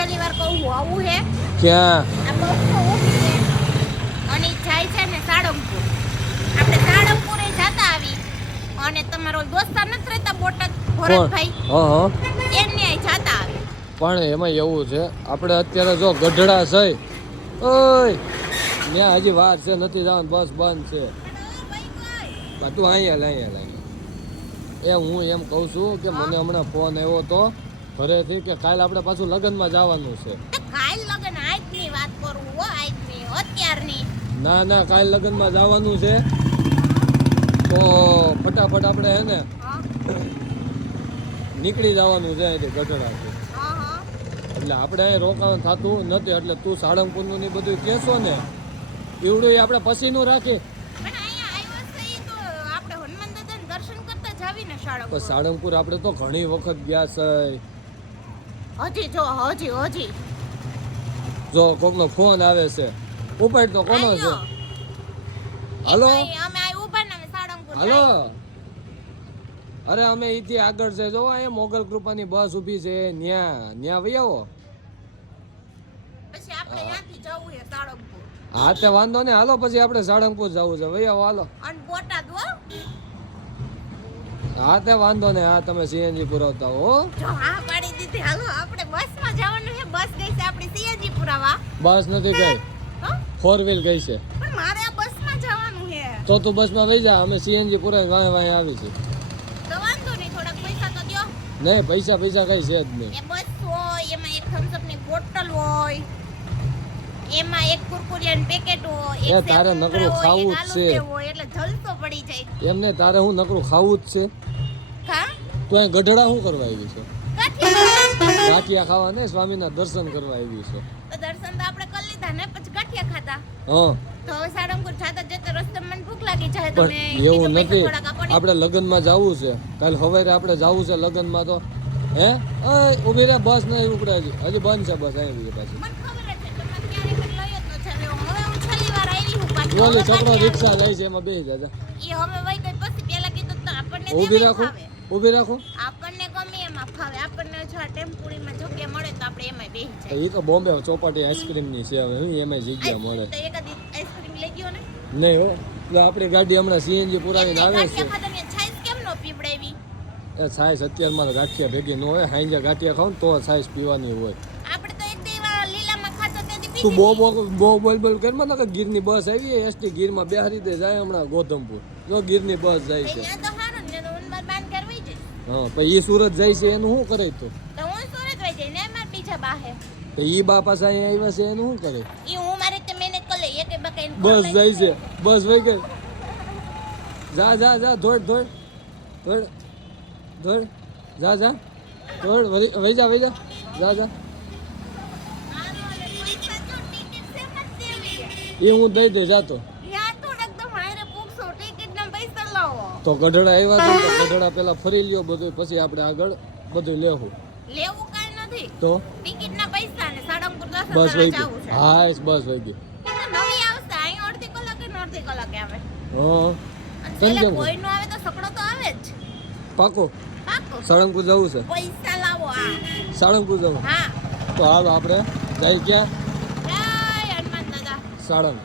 છેલ્લી વાર કહું હું આવું હે ક્યાં આ બસો ઊભી છે અને ઈ જાય છે ને સાળંગપુર. આપણે સાળંગપુરે જતા આવી અને તમારો દોસ્તાર નથી રહેતા બોટાદ ભરતભાઈ હા એમને અહીં જતા આવી. પણ એમાં એવું છે આપણે અત્યારે જો ગઢડા છે ઓય ત્યાં હજી વાર છે નથી જવાનું બસ બંધ છે બા તું અહીંયા લાય એ હું એમ કહું છું કે મને હમણાં ફોન આવ્યો તો ઘરેથી કે કાલે આપણે પાછું લગ્નમાં જવાનું છે. કાલ લગન આજની વાત કરું હો આજની અત્યારની. ના કાલે લગ્નમાં જવાનું છે તો ફટાફટ આપણે હે ને નીકળી જવાનું છે અહીંથી ગઢડાથી. એટલે આપણે અહીં રોકાણ થતું નથી એટલે તું સાળંગપુરનું ને બધું કહેશો ને એવડું આપણે પછીનું રાખી. પણ અહીંયા આવ્યો છે ઈ તો આપણે હનુમાન દાદાના દર્શન કરતા જાવીને સાળંગપુર. પણ સાળંગપુર આપણે તો ઘણી વખત ગયા છે. હજી જો કોકનો ફોન આવે છે ઉપાડ તો કોનો છે? હાલો અમે આ ઉભા ને સાળંગપુર હાલો અરે અમે અહીંથી આગળ છે જો અહીંયા મોગલ કૃપાની બસ ઊભી છે ન્યા વઈ આવો. પછી આપણે ત્યાંથી જવું છે સાળંગપુર. હા તે વાંધો ને હાલો પછી આપણે સાળંગપુર જવું છે વઈ આવો હાલો. અને બોટાદ હો હા તે વાંધો ને હા તમે સીએનજી પુરાવતા હો. જો હા પાડી દીધી હાલો આપણે બસમાં જવાનું છે. બસ ગઈ છે આપણી સીએનજી પુરાવા. બસ નથી ગઈ હો? 4 વ્હીલ ગઈ છે. પણ મારે આ બસમાં જવાનું છે. તો તું બસમાં વઈ જા અમે સીએનજી પુરાવી વાંહે આવી છે. તો વાંધો નહીં થોડાક પૈસા તો દ્યો. નહીં પૈસા કઈ છે જ નહીં. એ બસ હોય એમાં એક થમ્સ અપ ની બોટલ હોય એમાં એક કુરકુરિયાનું પેકેટ હોય એ તારે નકરું ખાવું જ છે. હોય એટલે જલસો પડી જાય. એમને તારે હું નકરું ખાવું જ છે. કા તું અહીં ગઢડા શું કરવા આવી છે? ગાંઠિયા ગાંઠિયા ખાવા ને સ્વામીના દર્શન કરવા આવી છે. તો દર્શન તો આપણે કરી લીધા ને પછી ગાંઠિયા ખાતા. હા તો હવે સાળંગપુર જાતા જતા રસ્તામાં મને ભૂખ લાગી જાય તો મેં પણ એવું કીધું નથી પૈસા થોડાક આપો ને. આપણે લગ્નમાં જવું છે કાલ સવારે આપણે જવું છે લગ્નમાં તો હે ઊભી રહે બસ નહીં ઉપડે હજી બંધ છે બસ અહીં પાછી. મને ખબર જ છે તમે ક્યારે પણ લઈ જ ન જાવ. હવે હું છેલ્લી વાર આવી હું પાછી. ઓલી છોકરો રિક્ષા જાય છે એમાં બેસી જાય. એ હવે વઈ ગઈ પછી પેલા કીધું તો આપણને ઊભી તેમાં રાખો ફાવે. ઊભી રાખો. આપણને ગમે એમાં ફાવે. આપણને જો આ ટેમ્પોડીમાં જગ્યા મળે તો આપણે એમાં બેસી જાય. એ તો બોમ્બે ચોપાટી આઈસ્ક્રીમની છે હવે એમાં જગ્યા મળે તો એકાદી આઈસ્ક્રીમ લઈ ગયો ને. નહીં હો એટલે આપણી ગાડી હમણાં સીએનજી પુરાવીને આવે છે. ગાંઠિયા ખાતા ને છાશ કેમ નો પીવડાવી? એ છાશ અત્યારે મારે ગાંઠિયા ભેગી ન હોય હાંજે ગાંઠિયા ખાવ ને તો છાશ પીવાની હોય. આપણે તો એક દેવા લીલામાં ખાતા તેથી તું બોલ કરમાં ના કે ગીરની બસ આવી એસટી ગીરમાં બેહારી દે જાય હમણાં ગોધમપુર જો ગીરની બસ જાય છે. અહીંયા તો હારું ને તો ઉનબાર બાન કરવી છે. હા પછી એ સુરત જાય છે એનું શું કરે તો? તો હું સુરત વઈ જઈ ને માર બીજા બાહે. તો એ બા પાસે અહીંયા આવ્યા છે એનું શું કરે? ઈ હું મારે તે મેનેજ કરી લઈ એક બકાઈ બસ જાય છે બસ વઈ ગઈ. જા ધોડ જા ધોડ વઈ જા જા એ હું દઈ દે જાતો. યા તો એકદમ હારે પૂછો ટિકિટ ના પૈસા લાવો. તો ગઢડા આવ્યા છે તો ગઢડા પેલા ફરી લ્યો બધું પછી આપણે આગળ બધું લેવું. લેવું કાઈ નથી. તો ટિકિટ ના પૈસા ને સાળંગપુર દર્શન બસ કરવા વઈ જાવું ગઈ. છે. હા બસ વઈ ગઈ. એ તો નવી આવશે અહીં અડધી કલાકે ને અડધી કલાકે આવે. હા અને તને પેલા કેમ કોઈ નો આવે તો સકડો તો આવે જ. પાકો પાકો. સાળંગપુર જવું છે. પૈસા લાવો આ. સાળંગપુર જવું હા તો હાલ આપણે જઈ ક્યાં? જય હનુમાન દાદા. સાળંગ.